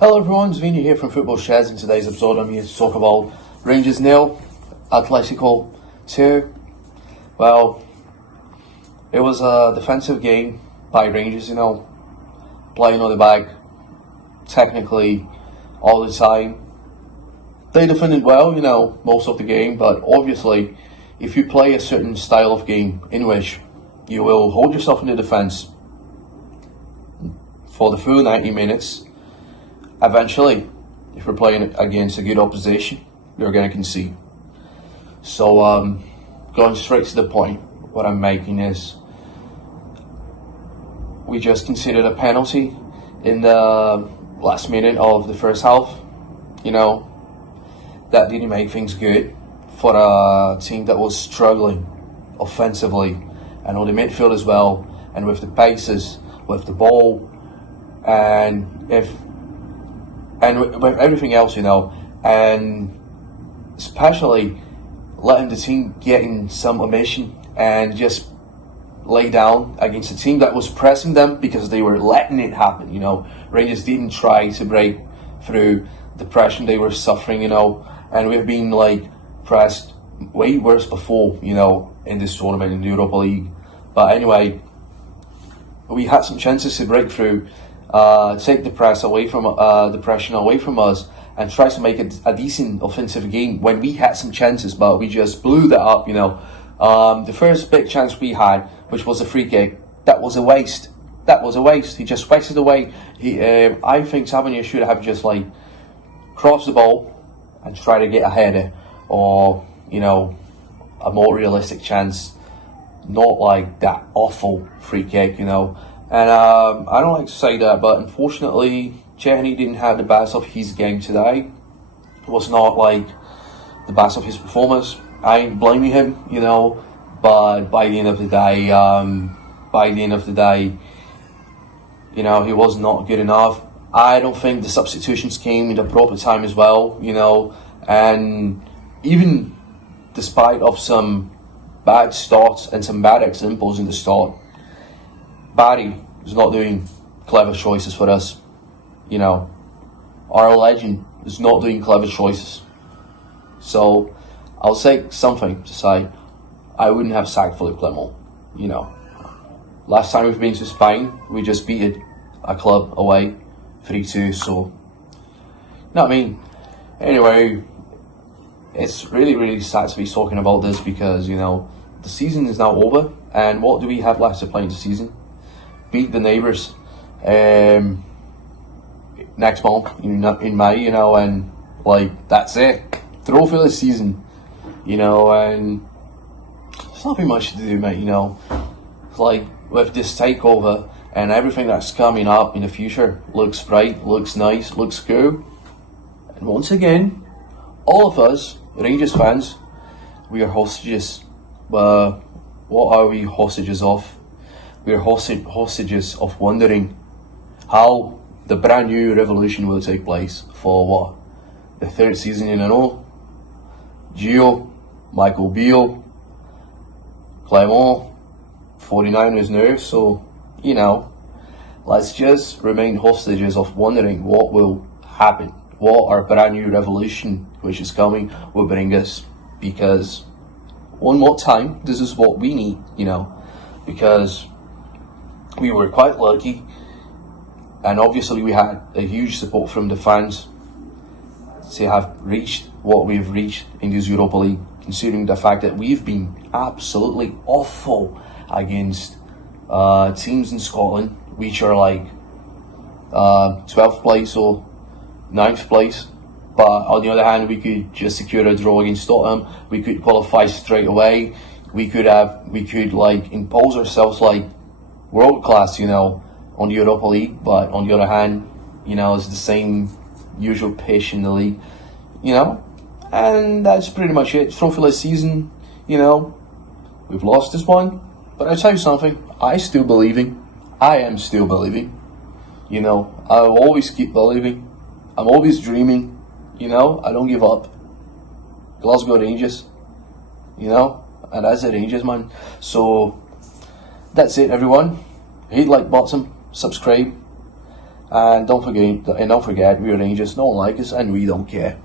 Hello everyone, it's Vinny here from Football Shedz. In today's episode I'm here to talk about Rangers 0, Atletico 2. Well, it was a defensive game by Rangers, playing on the back technically all the time. They defended well, most of the game, but obviously if you play a certain style of game in which you will hold yourself in the defence for the full 90 minutes, eventually, if you're playing against a good opposition, you're going to concede. So, going straight to the point, what I'm making is we just conceded a penalty in the last minute of the first half. That didn't make things good for a team that was struggling offensively and on the midfield as well, and with the paces, with the ball, and with everything else, and especially letting the team get in some omission and just lay down against a team that was pressing them because they were letting it happen. Rangers didn't try to break through the pressure they were suffering, and we've been pressed way worse before, in this tournament in the Europa League. But anyway, we had some chances to break through, take the press away from the pressure away from us, and try to make it a decent offensive game when we had some chances, but we just blew that up. The first big chance we had, which was a free kick, that was a waste. He just wasted away. I think Tavernier should have just crossed the ball and try to get a header or a more realistic chance, not like that awful free kick, And I don't like to say that, but unfortunately, Chehny didn't have the best of his game today. It was not the best of his performance. I ain't blaming him, but by the end of the day, he was not good enough. I don't think the substitutions came in the proper time as well, and even despite of some bad starts and some bad examples in the start, Barry is not doing clever choices for us. Our legend is not doing clever choices. So I'll say something to say, I wouldn't have sacked Philippe Clement. Last time we've been to Spain, we just beat a club away 3-2. So, anyway, it's really, really sad to be talking about this because, the season is now over, and what do we have left to play in the season? Beat the neighbours next month in May, and that's it. Trophy of the season, and there's nothing much to do, mate. With this takeover and everything that's coming up in the future, looks bright, looks nice, looks cool. And once again, all of us Rangers fans, we are hostages. But what are we hostages of? We are hostages of wondering how the brand new revolution will take place for the third season in a row. Gio, Michael Beale, Clement, 49ers now. So, let's just remain hostages of wondering what will happen, what our brand new revolution, which is coming, will bring us. Because one more time, this is what we need, because we were quite lucky, and obviously we had a huge support from the fans to have reached what we've reached in this Europa League, considering the fact that we've been absolutely awful against teams in Scotland, which are 12th place or 9th place. But on the other hand, we could just secure a draw against Tottenham. We could qualify straight away. We could impose ourselves world class, on the Europa League. But on the other hand, it's the same usual pitch in the league, And that's pretty much it. Trophy-less season, we've lost this one. But I tell you something, I still believing. I am still believing. I will always keep believing. I'm always dreaming. I don't give up. Glasgow Rangers, and that's the Rangers, man. So that's it, everyone. Hit, like, button, subscribe, And don't forget, we are Rangers. No one like us, and we don't care.